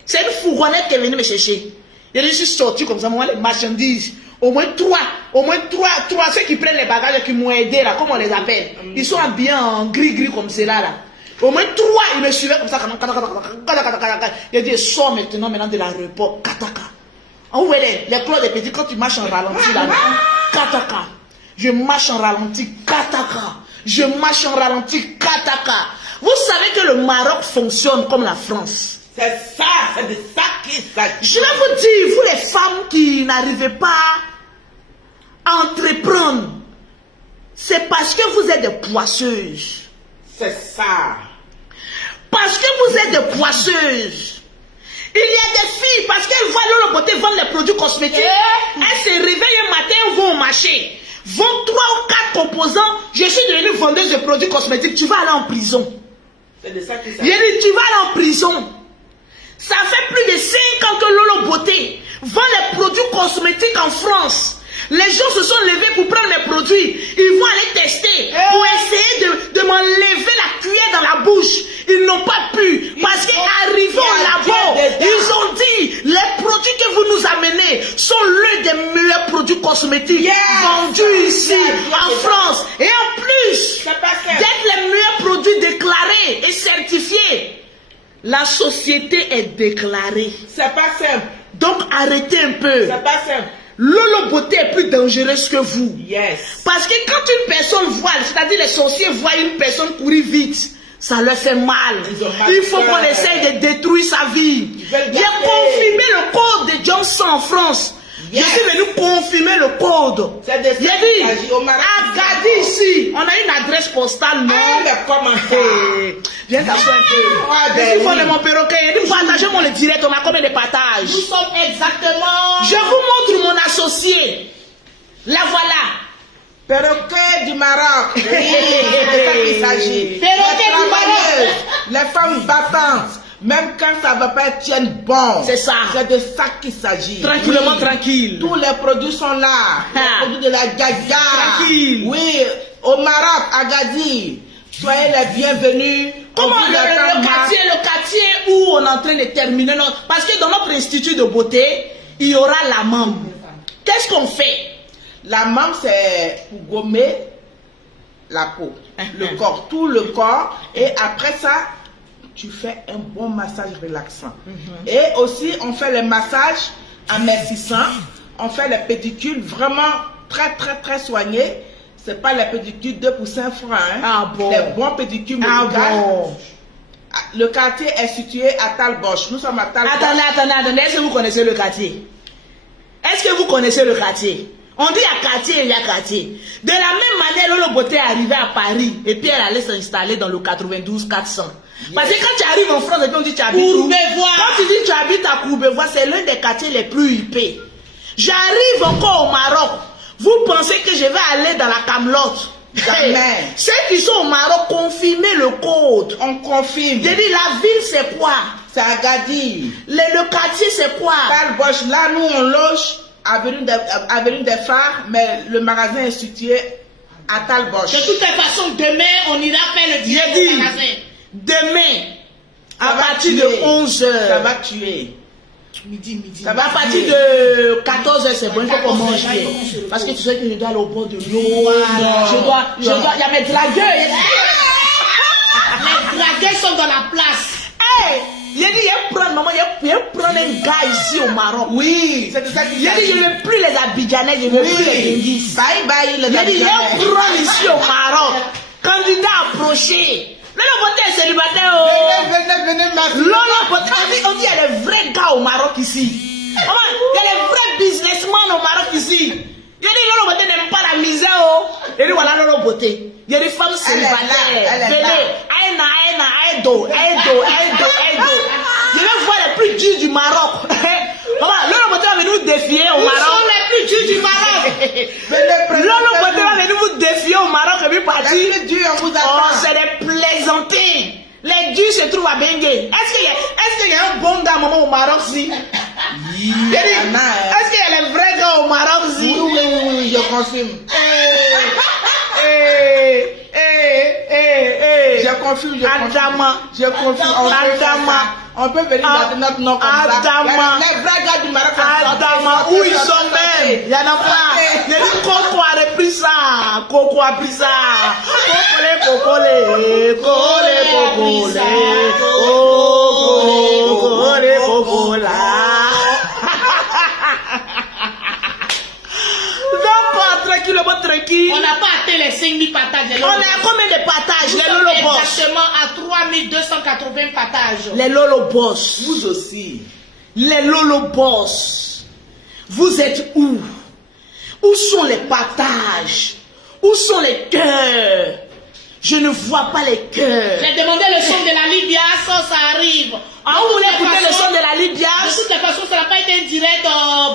c'est une fourgonnette qui est venue me chercher. Il dit, je suis sorti comme ça, moi, les marchandises. Au moins trois, ceux qui prennent les bagages qui m'ont aidé là, comment on les appelle? Ils sont habillés en gris comme cela là. Au moins trois, ils me suivaient comme ça. Il dit, sors maintenant de l'aéroport. Kataka. On voit les clous des petits quand tu marches en ralenti là. Kataka. Je marche en ralenti, kataka. Je marche en ralenti, kataka. Vous savez que le Maroc fonctionne comme la France. C'est ça, c'est de ça qu'il s'agit. Je vais vous dire, vous les femmes qui n'arrivez pas à entreprendre, c'est parce que vous êtes des poisseuses. C'est ça. Parce que vous êtes des poisseuses. Il y a des filles, parce qu'elles voient Lolo Beauté vendre les produits cosmétiques, elles se réveillent un matin, elles vont au marché, vendent 3 ou 4 composants. Je suis devenue vendeuse de produits cosmétiques, tu vas aller en prison. C'est de ça qu'il Il s'agit. a dit, tu vas aller en prison. Ça fait plus de 5 ans que Lolo Beauté vend les produits cosmétiques en France. Les gens se sont levés pour prendre mes produits. Ils vont aller tester pour essayer de m'enlever la cuillère dans la bouche. Ils n'ont pas pu. Parce qu'arrivés au labo, ils ont dit, les produits que vous nous amenez sont l'un des meilleurs produits cosmétiques vendus ici, en France. Et en plus, d'être les meilleurs produits déclarés et certifiés. La société est déclarée. C'est pas simple. Donc arrêtez un peu. C'est pas simple. Lolo Beauté est plus dangereuse que vous. Yes. Parce que quand une personne voit, c'est-à-dire les sorciers voient une personne courir vite, ça leur fait mal. Il faut qu'on essaye de détruire sa vie. J'ai confirmé le code de Johnson en France. Je suis venu confirmer le code. C'est de ça J'ai qu'il dit, s'agit. Au Maroc, à Gadi ici, on a une adresse postale, non? mais comment ça? Viens t'asseoir un peu. ben Il faut oui. de mon perroquet. Il dit, partagez-moi le direct, on a combien de partages? Nous sommes exactement... Je vous montre mon associé. La voilà. Perroquet du Maroc. Oui, c'est de ça qu'il s'agit. Perroquet Les du Maroc. travailleuses, les femmes battantes, même quand ça ne va pas, elles tiennent bon. C'est ça. C'est de ça qu'il s'agit. Tranquillement, Oui. tranquille. Tous les produits sont là. Ah. Les produits de la Gaga. Tranquille. Oui, au Maroc, à Gadir. Soyez les bienvenus. Comment On vous attend, le quartier où on est en train de terminer notre... Parce que dans notre institut de beauté, il y aura la membre. Qu'est-ce qu'on fait? La membre, c'est pour gommer la peau, le corps, tout le corps. Et après ça, tu fais un bon massage relaxant. Et aussi, on fait les massages amincissants. On fait les pédicules vraiment très, très, très soignés. C'est pas les pédicules 2 pour 5 francs. Hein. Ah bon? Les bons pédicules Ah médicaux. bon? Le quartier est situé à Talboche. Nous sommes à Talboche. Attendez. Est-ce que vous connaissez le quartier? Est-ce que vous connaissez le quartier? On dit à quartier, il y a quartier. De la même manière, Lolo Beauté est arrivée à Paris et puis elle allait s'installer dans le 92 400. Parce que quand tu arrives en France et puis on dit tu habites où? Courbevoie. Quand tu dis tu habites à Courbevoie, c'est l'un des quartiers les plus huppés. J'arrive encore au Maroc. Vous pensez que je vais aller dans la Camelote? Jamais. Ceux qui sont au Maroc, confirmez le code. On confirme. J'ai dit la ville c'est quoi? C'est à Gadir. Le quartier c'est quoi? Talboche, là, nous, on loge avenue des Phares, mais le magasin est situé à Talboche. De toutes les façons, demain, on ira faire le direct J'ai dit, au magasin. demain, Ça à va partir tuer. de 11h, Ça va tuer. Midi. Ça va à partir tuer. de 14h, c'est bon, il faut qu'on 14h, mange il bien. faut qu'on se repose. Parce que tu sais que je dois aller au bord de l'eau. Voilà. Il y a mes dragueurs. Les dragueurs sont dans la place. Hey, il a dit, il prend un gars ici au Maroc. Oui, c'est de ça qu'il Il a dit, je ne veux plus les Abidjanais, je ne veux plus les Denguis. Bye bye, les Il a dit, il Abidjanais. prend ici au Maroc. Candidat approché. Lolo Beauté est célibataire. Oh. Venez, merci. Lolo Beauté, on dit, il y a des vrais gars au Maroc ici. Il y a des vrais businessmen au Maroc ici. Il a dit, Lolo Beauté n'aime pas la misère. Oh. Il a dit, voilà Lolo Beauté. Il y a des femmes célibataires. elle est Venez, là. Aido. Je vais voir les plus durs du Maroc. Maman, Lolo Beauté va venir vous défier au Où Maroc. sont les plus durs du Maroc? Venez, Lolo Beauté va venir vous défier au Maroc et puis partir. Les plus durs, on vous Oh, attend. c'est des plaisantins. Les durs se trouvent à Bengue. Est-ce qu'il y a un bon gars maman au Maroc si? Est-ce qu'il y a les vrais gars au Maroc si? Oui, je confirme. Je confirme. Adama. Je confirme. On peut faire Adama. ça. On peut venir dans notre nom comme ça. Adama. Les vrais gars du Maroc. Adama, où ils sont même? Il y en a pas. Il y a dit Coco a repris ça. Coco a pris ça. Cocole. Donc, tranquillement, notre qui? On n'a pas atteint les 5000 partages. On est à combien de partages? Les Lolo Boss. Exactement à 3280 partages. Les Lolo Boss. Vous aussi. Les Lolo Boss. Vous êtes où? Où sont les partages? Où sont les cœurs? Je ne vois pas les cœurs. J'ai demandé le son de la Libya, ça arrive. Ah, vous voulez écouter le son de la Libya? De toutes les façons, ça n'a pas été un direct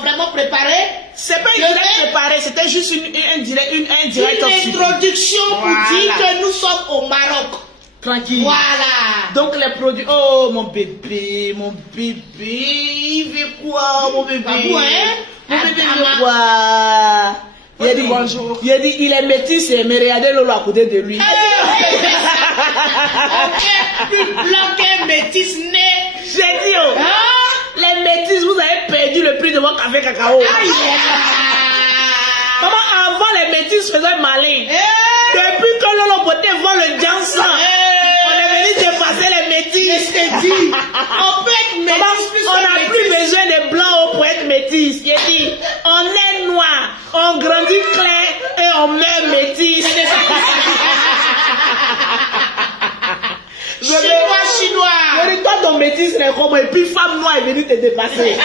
vraiment préparé. C'est pas une direct préparé, c'était juste un direct Une introduction pour dire que nous sommes au Maroc. Tranquille. Voilà. Donc les produits. Oh mon bébé, mon bébé. Il veut quoi, mon bébé? Babou, hein? Mon bébé veut quoi? Il a dit bonjour. Il a dit il est métis, mais regardez Lolo à côté de lui. Ok, plus blanc qu'un métis né. J'ai dit, oh, les métis, vous avez perdu le prix de votre café cacao. Maman, avant les métis faisaient malin. Depuis que Lolo Beauté vend le Jansan, on est venu dépasser les métis. C'est dit. On peut être métis. Maman, on n'a plus besoin de blancs pour être métis. Il a dit, on est noir, on grandit clair et on meurt métis. Chinois. Je dis, toi, ton métis, c'est comment? Et puis, femme noire est venue te dépasser.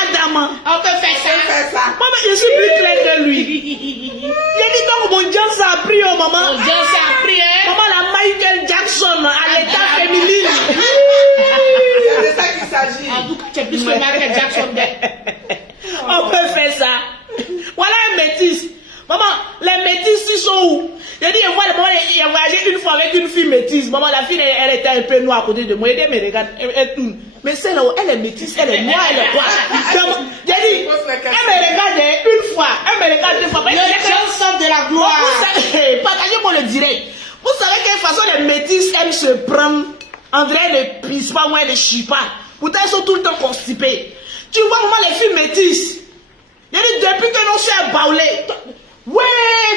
Adama. On peut faire ça. Maman, je suis plus clair que lui. Il a dit, donc, mon Dieu, ça a pris, oh, maman. Mon Dieu, ça a pris, hein. Maman, la Michael Jackson à l'état féminin. C'est de ça qu'il s'agit. En tout cas, tu es plus que Michael Jackson. On peut faire ça. Voilà un métis. Maman, les métis, ils sont où? J'ai dit, il a voyagé une fois avec une fille métisse. Maman, la fille, elle était un peu noire à côté de moi. Elle me regarde, elle tourne. Mais celle-là, elle est métisse, elle est noire, elle est quoi? J'ai dit, elle me regarde une fois, elle me regarde deux fois. Le Johnson de la gloire. Partagez-moi le direct. Vous savez quelle façon les métisses aiment se prendre? André, elle ne pisse pas, moi, elle ne chie pas. Pourtant, elles sont tout le temps constipées. Tu vois, maman, les filles métisses. J'ai dit, depuis que nous sommes baoulés. Ouais,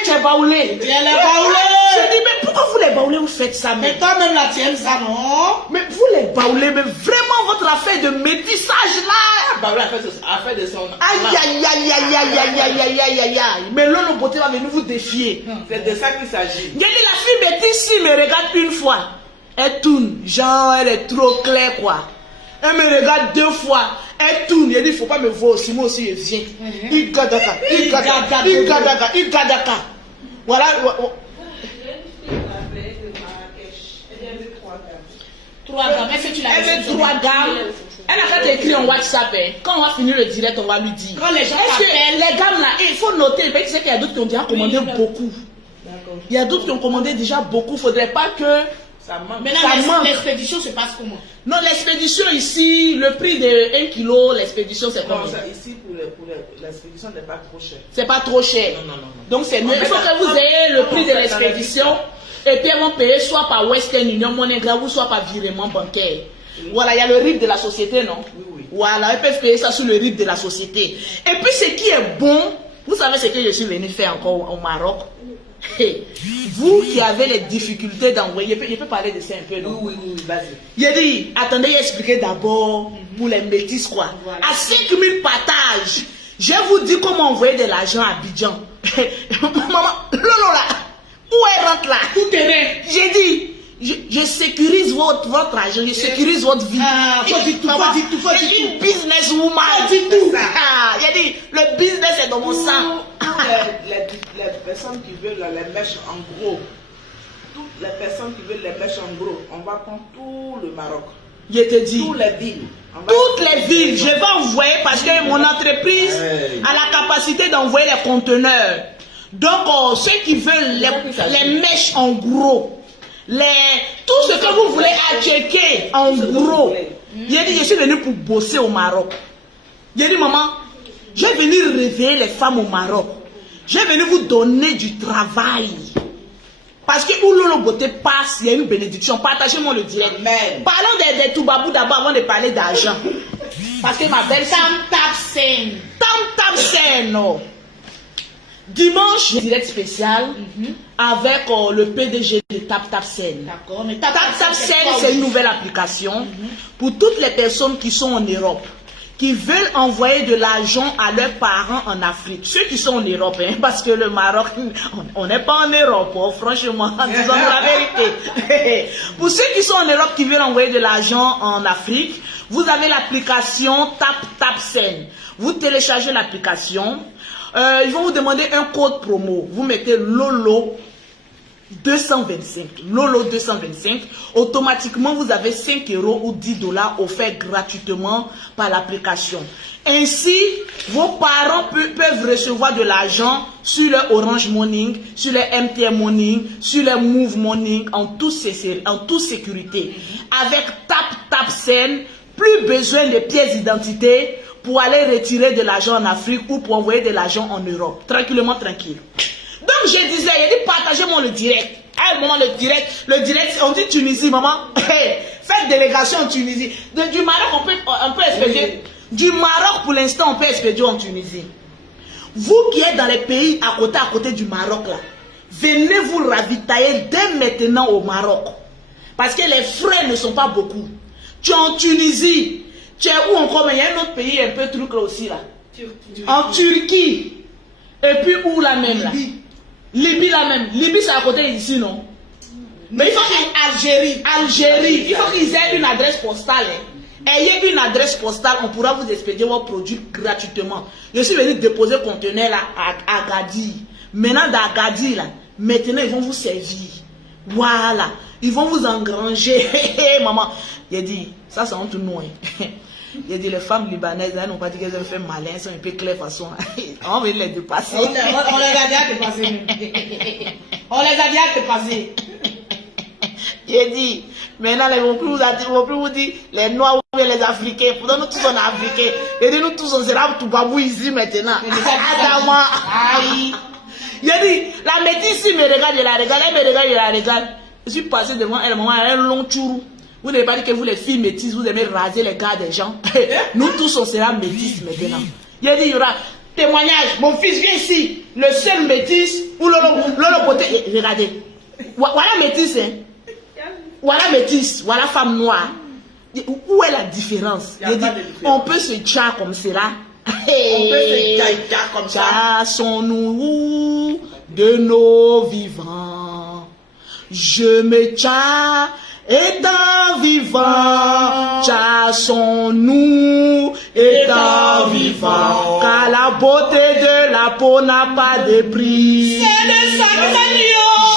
tu es baoulé. Tu es les baoulés. Je dis, mais pourquoi vous les baoulés, vous faites ça? Mais toi-même, la tienne, ça, non? Mais vous les baoulés, mais vraiment votre affaire de métissage là. Bah oui, affaire de son. Aïe, aïe, aïe, aïe, aïe, aïe, aïe, aïe, aïe, aïe, aïe. Mais Lolo Beauté va venir vous défier. C'est de ça qu'il s'agit. J'ai dit, la fille métisse, si me regarde une fois, elle tourne. Genre, elle est trop claire, quoi. Elle me regarde deux fois, elle tourne. Elle dit, il ne faut pas me voir aussi, moi aussi, je viens. Igadaka, Igadaka, Igadaka, Igadaka. Voilà. 3 gammes. Est-ce que tu l'as Elle veut 3 gammes. Elle a qu'à t'écrire en WhatsApp. Hein. Quand on va finir le direct, on va lui dire. Quand les gens Est-ce que t'appellent, les gammes là, il faut noter. Tu sais qu'il y a d'autres qui ont déjà commandé beaucoup. Il y a d'autres qui ont commandé déjà beaucoup. Il ne faudrait pas que Ça manque. maintenant, l'expédition se passe comment? Non, l'expédition ici, le prix de 1 kilo, l'expédition c'est Non, combien? ça, ici, pour l'expédition n'est pas trop cher. C'est pas trop cher. Non. Donc c'est mieux. Il faut que vous ayez le prix de l'expédition. Et puis elles vont payer soit par Western Union, MoneyGram, ou soit par virement bancaire. Oui. Voilà, il y a le RIB de la société, non? Oui. Voilà, elles peuvent payer ça sur le RIB de la société. Et puis ce qui est bon, vous savez ce que je suis venu faire encore au Maroc? Hey, vous qui avez les difficultés d'envoyer, je peux parler de ça un peu, non? Oui, vas-y. Il a dit, attendez, il a expliqué d'abord pour les métis, quoi. Voilà. À 5000 partages, je vous dis comment envoyer de l'argent à Abidjan. Maman, Lolo là, où elle rentre là? Tout terrain. J'ai dit, je sécurise votre argent, je sécurise votre vie. Faut dire tout. Une businesswoman. Faut dire tout. Il a dit, le business est dans mon sang. Les personnes qui veulent les mèches en gros, toutes les personnes qui veulent les mèches en gros, on va prendre tout le Maroc. Je te dis. Toutes les villes. Toutes les villes, je vais envoyer parce que mon entreprise a la capacité d'envoyer les conteneurs. Donc, ceux qui veulent les mèches en gros, tout ce que vous voulez acheter en gros. J'ai dit, je suis venu pour bosser au Maroc. J'ai dit, maman, je vais venir réveiller les femmes au Maroc. Je vais venir vous donner du travail. Parce que où Lolo Beauté passe, il y a une bénédiction. Partagez-moi le direct. Amen. Parlons des Toubabou d'abord avant de parler d'argent. Parce que ma belle Tam Sen. Non. Dimanche, direct spécial avec le PDG de Tap Sen. D'accord, mais Tap Sen, c'est une nouvelle application pour toutes les personnes qui sont en Europe, qui veulent envoyer de l'argent à leurs parents en Afrique. Ceux qui sont en Europe, hein, parce que le Maroc, on n'est pas en Europe, hein, franchement, disons la vérité. Pour ceux qui sont en Europe qui veulent envoyer de l'argent en Afrique, vous avez l'application TapTapSend. Vous téléchargez l'application. Ils vont vous demander un code promo. Vous mettez Lolo 225. Lolo 225. Automatiquement, vous avez 5 € ou 10 $ offerts gratuitement par l'application. Ainsi, vos parents peuvent recevoir de l'argent sur leur Orange Money, sur leur MTN Money, sur leur Move Money, en toute sécurité. Avec TapTapSend, plus besoin de pièces d'identité pour aller retirer de l'argent en Afrique ou pour envoyer de l'argent en Europe. Tranquillement, tranquille. Donc je disais, il dit partagez-moi le direct. À un moment, le direct, on dit Tunisie, maman. Faites délégation en Tunisie. Du Maroc, on peut expédier. Du Maroc, pour l'instant, on peut expédier en Tunisie. Vous qui êtes dans les pays à côté du Maroc, là, venez vous ravitailler dès maintenant au Maroc. Parce que les frais ne sont pas beaucoup. Tu es en Tunisie. Tu es où encore? Mais il y a un autre pays un peu truc là aussi, là. En Turquie. Et puis où là même, là? Libye là même. Libye c'est à côté d'ici, non? Mais il faut qu'Algérie. Il faut qu'ils aient une adresse postale. Hein. Ayez une adresse postale, on pourra vous expédier vos produits gratuitement. Je suis venu déposer conteneur là à Agadir. Maintenant d'Agadir là, maintenant ils vont vous servir. Voilà. Ils vont vous engranger. Maman, il dit, ça c'est entre nous. Hein. Il dit les femmes libanaises, elles n'ont pas dit qu'elles ont fait malin, elles sont un peu claires façon. On va les dépasser. On les a déjà dépassés. On les a déjà dépassés. Il dit, maintenant ils vont plus vous dire les Noirs ou les Africains. Pourtant nous tous on est Africains. Il dit nous tous on sera tout babou ici maintenant. Adama. Aïe. Il dit la métisse ici me regarde, elle me regarde. Je suis passé devant elle, maman, elle a un long tour. Vous n'avez pas dit que vous les filles métisses, vous aimez raser les gars des gens. Nous tous on sera métisses maintenant. Il a dit il y aura témoignage. Mon fils vient ici. Le seul métis ou l'autre côté. Regardez. Voilà métis, hein. Voilà métis. Voilà femme noire. Où est la différence? Il dit, on peut se tchar comme cela. On peut se tchar comme ça. Chassons-nous de nos vivants. Je me tchar. Étant vivant, chassons-nous, étant vivant, car la beauté de la peau n'a pas de prix. C'est le sang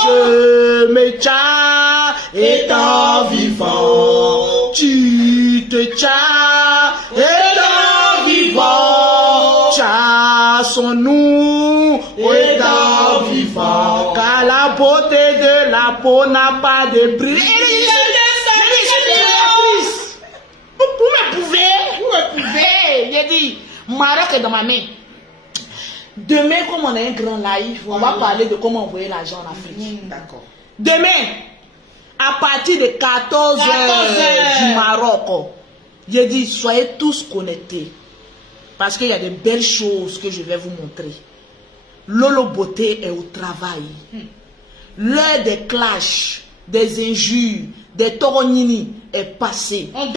Je me tchar, étant vivant, tu te tchar, étant vivant, chassons-nous, étant vivant, car la beauté de la peau n'a pas de prix. Vous me pouvez. J'ai dit, Maroc est dans ma main. Demain, comme on a un grand live, on va parler de comment envoyer l'argent en Afrique. D'accord. Demain, à partir de 14 h du Maroc, j'ai dit, soyez tous connectés. Parce qu'il y a de belles choses que je vais vous montrer. Lolo Beauté est au travail. L'heure des clashs, des injures, des toronini est passée.